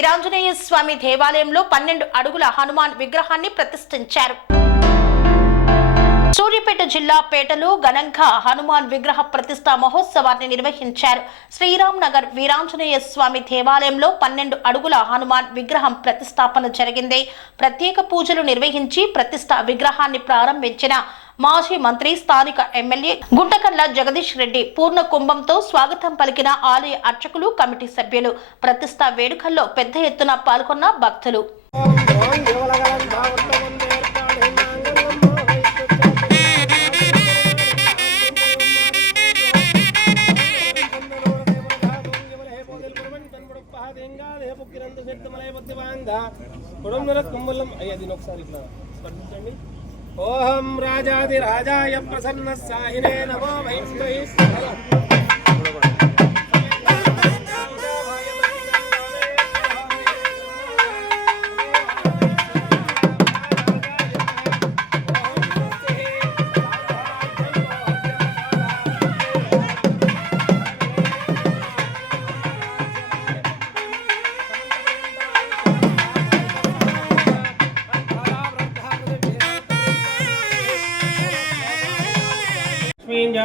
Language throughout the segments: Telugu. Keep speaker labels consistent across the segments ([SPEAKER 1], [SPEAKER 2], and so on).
[SPEAKER 1] వీరాంజనేయ స్వామి దేవాలయంలో పన్నెండు అడుగుల హనుమాన్ విగ్రహాన్ని ప్రతిష్ఠించారు. సూర్యాపేట జిల్లా పేటలో ఘనంగా హనుమాన్ విగ్రహ ప్రతిష్ఠా మహోత్సవాన్ని నిర్వహించారు. శ్రీరామ్ నగర్ వీరాంజనేయ స్వామి దేవాలయంలో పన్నెండు అడుగుల హనుమాన్ విగ్రహం ప్రతిష్టాపన జరిగింది. ప్రత్యేక పూజలు నిర్వహించి ప్రతిష్ఠ విగ్రహాన్ని ప్రారంభించిన మాజీ మంత్రి స్థానిక ఎమ్మెల్యే గుంటకల్ల జగదీష్ రెడ్డి పూర్ణ కుంభంతో స్వాగతం పలికిన ఆలయ అర్చకులు కమిటీ సభ్యులు. ప్రతిష్టా వేడుకల్లో పెద్ద ఎత్తున పాల్గొన్న భక్తులు.
[SPEAKER 2] ఓం వల్లం అయ్యా దీని ఒకసారి ఇట్లా స్పర్శించండి. ఓహం రాజాది రాజాయ ప్రసన్న సాహినే నమో.
[SPEAKER 3] మహిష్మహి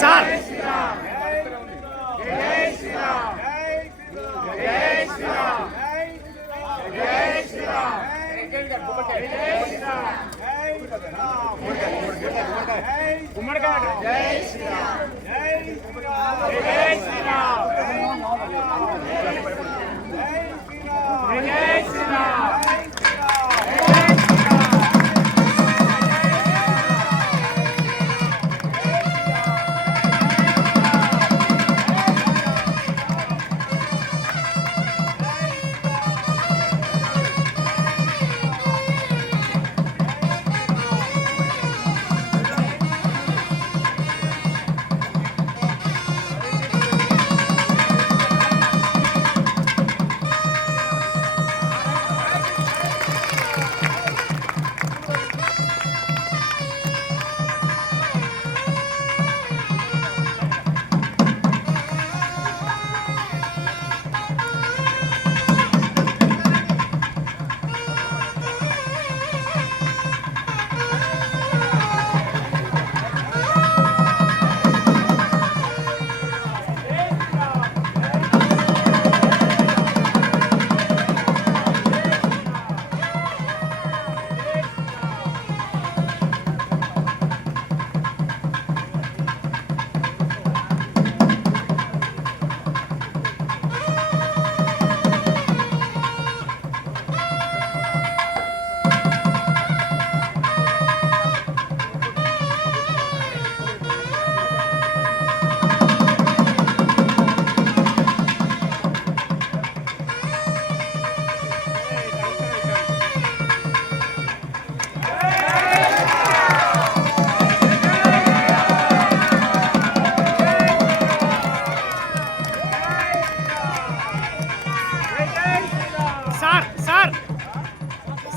[SPEAKER 3] సార్. జై శ్రీరామ్.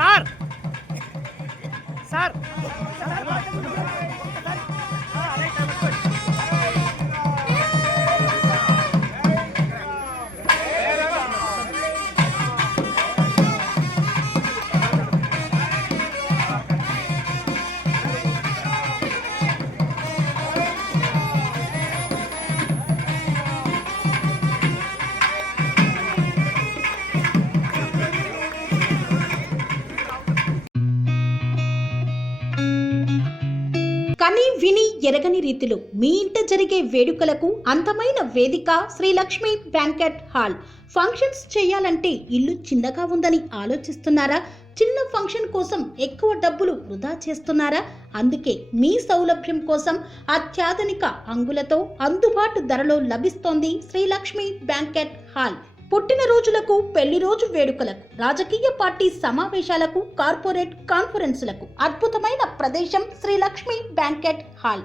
[SPEAKER 3] சார். சார்.
[SPEAKER 1] జరగని రీతిలో మీ ఇంట జరిగే వేడుకలకు అందమైన వేదిక Shri Lakshmi banquet hall. Functions చేయాలంటే ఇల్లు చిన్నగా ఉందని ఆలోచిస్తున్నారా? చిన్న ఫంక్షన్ కోసం ఎక్కువ డబ్బులు వృధా చేస్తున్నారా? అందుకే మీ సౌలభ్యం కోసం అత్యాధునిక అంగులతో అందుబాటు ధరలో లభిస్తోంది శ్రీలక్ష్మి బ్యాంకెట్ హాల్. పుట్టినరోజులకు పెళ్ళి రోజు వేడుకలకు రాజకీయ పార్టీ సమావేశాలకు కార్పొరేట్ కాన్ఫరెన్సులకు అద్భుతమైన ప్రదేశం శ్రీ లక్ష్మి బ్యాంకెట్ హాల్.